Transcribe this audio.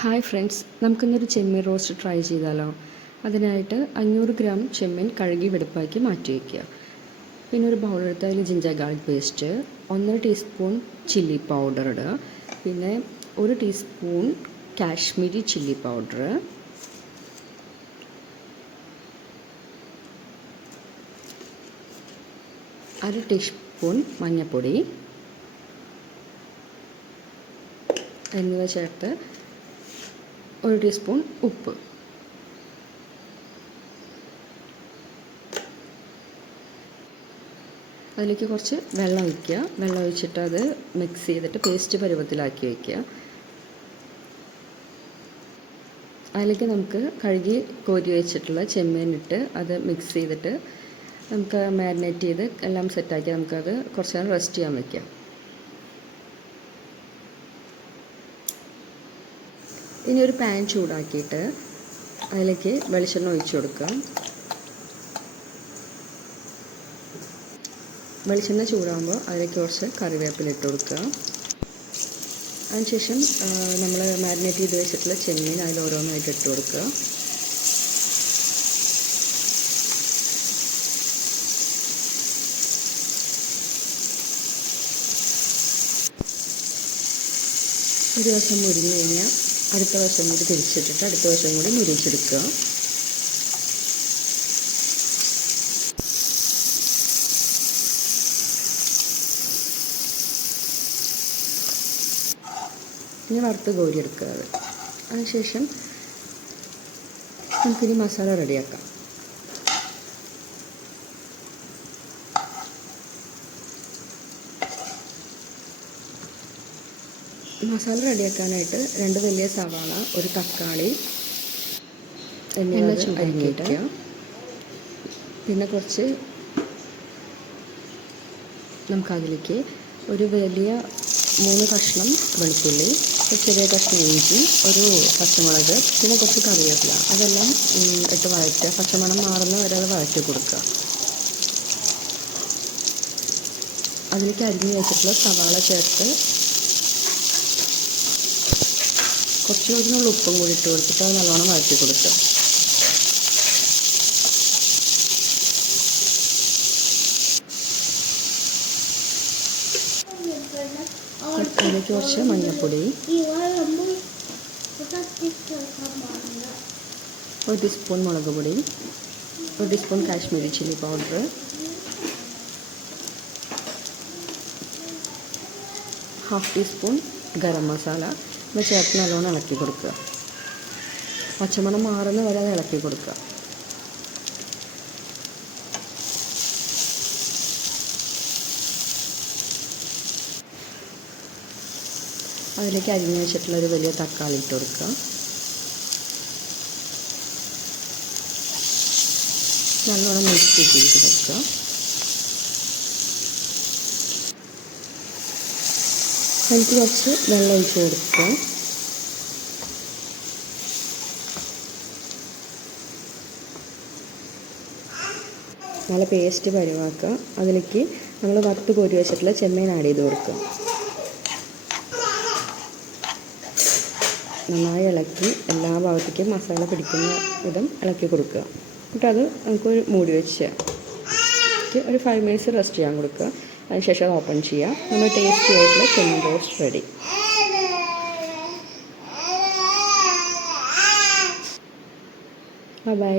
Hi friends നമുക്കിന്നൊരു ചെമ്മീൻ roast try ചെയ്താലോ? അതിനായിട്ട് അഞ്ഞൂറ് ഗ്രാം ചെമ്മീൻ കഴുകി വെടുപ്പാക്കി മാറ്റി വയ്ക്കുക പിന്നെ ഒരു ബൗളെടുത്ത് അതിൽ ജിഞ്ചർ ഗാർലിക് പേസ്റ്റ് ഒന്നര ടീസ്പൂൺ ചില്ലി പൗഡർ ഇടുക. പിന്നെ ഒരു ടീസ്പൂൺ കാശ്മീരി ചില്ലി പൗഡർ അര ടീസ്പൂൺ മഞ്ഞൾപ്പൊടി എന്നിവ ചേർത്ത് ഒരു ടീസ്പൂൺ ഉപ്പ്. അതിലേക്ക് കുറച്ച് വെള്ളം ഒഴിക്കുക. വെള്ളം ഒഴിച്ചിട്ട് അത് മിക്സ് ചെയ്തിട്ട് പേസ്റ്റ് പരുവത്തിലാക്കി വയ്ക്കുക അതിലേക്ക് നമുക്ക് കഴുകി കോരി വെച്ചിട്ടുള്ള ചെമ്മീനിട്ട് അത് മിക്സ് ചെയ്തിട്ട് നമുക്ക് മാരിനേറ്റ് ചെയ്ത് എല്ലാം സെറ്റാക്കി നമുക്കത് കുറച്ച് നേരം റെസ്റ്റ് ചെയ്യാൻ വയ്ക്കാം ഇനി ഒരു പാൻ ചൂടാക്കിയിട്ട് അതിലേക്ക് വെളിച്ചെണ്ണ ഒഴിച്ചു കൊടുക്കുക വെളിച്ചെണ്ണ ചൂടാകുമ്പോൾ അതിലേക്ക് കുറച്ച് കറിവേപ്പില ഇട്ട് കൊടുക്കുക. അതിനുശേഷം നമ്മൾ മാരിനേറ്റ് ചെയ്ത് വെച്ചിട്ടുള്ള ചെമ്മീൻ അതിൽ ഓരോന്നായിട്ട് ഇട്ട് കൊടുക്കുക. ഒരു ദിവസം മുരിഞ്ഞ് കഴിഞ്ഞാൽ അടുത്ത വശം കൂടി തിരിച്ചിട്ടിട്ട് അടുത്ത വശം കൂടി മുരിച്ചെടുക്കുക ഇനി വറുത്ത് കോരിയെടുക്കുക. അത് അതിനുശേഷം നമുക്കിനി മസാല റെഡിയാക്കാം. മസാല റെഡിയാക്കാനായിട്ട് രണ്ട് വലിയ സവാള ഒരു തക്കാളി അരിഞ്ഞിട്ട് പിന്നെ കുറച്ച് നമുക്കതിലേക്ക് ഒരു വലിയ മൂന്ന് കഷ്ണം വെളുത്തുള്ളി ഒരു ചെറിയ കഷ്ണം ഇഞ്ചി ഒരു പച്ചമുളക് പിന്നെ കുറച്ച് കറിവേപ്പില. അതെല്ലാം ഇട്ട് വഴറ്റുക. പച്ചമണം മാറുന്ന വരെ അത് വഴറ്റി കൊടുക്കുക. അതിലേക്ക് അരിഞ്ഞ് വെച്ചിട്ടുള്ള സവാള ചേർത്ത് കുറച്ച് കുറച്ചുള്ള ഉപ്പും കൂടി ഇട്ട് കൊടുത്തിട്ട് അത് നല്ലോണം വഴറ്റി കൊടുക്കുക അതിലേക്ക് കുറച്ച് മഞ്ഞൾപ്പൊടി ഒരു ടീസ്പൂൺ മുളക് പൊടി. ഒരു teaspoon Kashmiri chilli powder half teaspoon garam masala. ഇവ ചേർത്ത് നല്ലോണം ഇളക്കി കൊടുക്കുക. പച്ചമണം മാറുന്ന വരെ അത് ഇളക്കി കൊടുക്കുക. അതിലേക്ക് അരിഞ്ഞ് വെച്ചിട്ടുള്ള ഒരു വലിയ തക്കാളി ഇട്ട് കൊടുക്കുക. നല്ലോണം മിക്സ് ചെയ്ത് വെക്കുക അതിലേക്ക് കുറച്ച് വെള്ളം ഒഴിച്ച് കൊടുക്കുക. നല്ല പേസ്റ്റ് പരിവാക്കുക. അതിലേക്ക് നമ്മൾ വറുത്ത് കോരി വെച്ചിട്ടുള്ള ചെമ്മീൻ ആഡ് ചെയ്ത് കൊടുക്കുക. നന്നായി ഇളക്കി എല്ലാ ഭാഗത്തേക്കും മസാല പിടിക്കുന്ന വിധം ഇളക്കി കൊടുക്കുക. എന്നിട്ട് അത് നമുക്കൊരു മൂടി വെച്ച് ഒരു ഫൈവ് മിനിറ്റ്സ് റെസ്റ്റ് ചെയ്യാൻ കൊടുക്കുക. അതിനുശേഷം അത് ഓപ്പൺ ചെയ്യാം. നമ്മൾ ടേസ്റ്റി ആയിട്ടുള്ള ചെമ്മീൻ റോസ്റ്റ് റെഡി ബൈ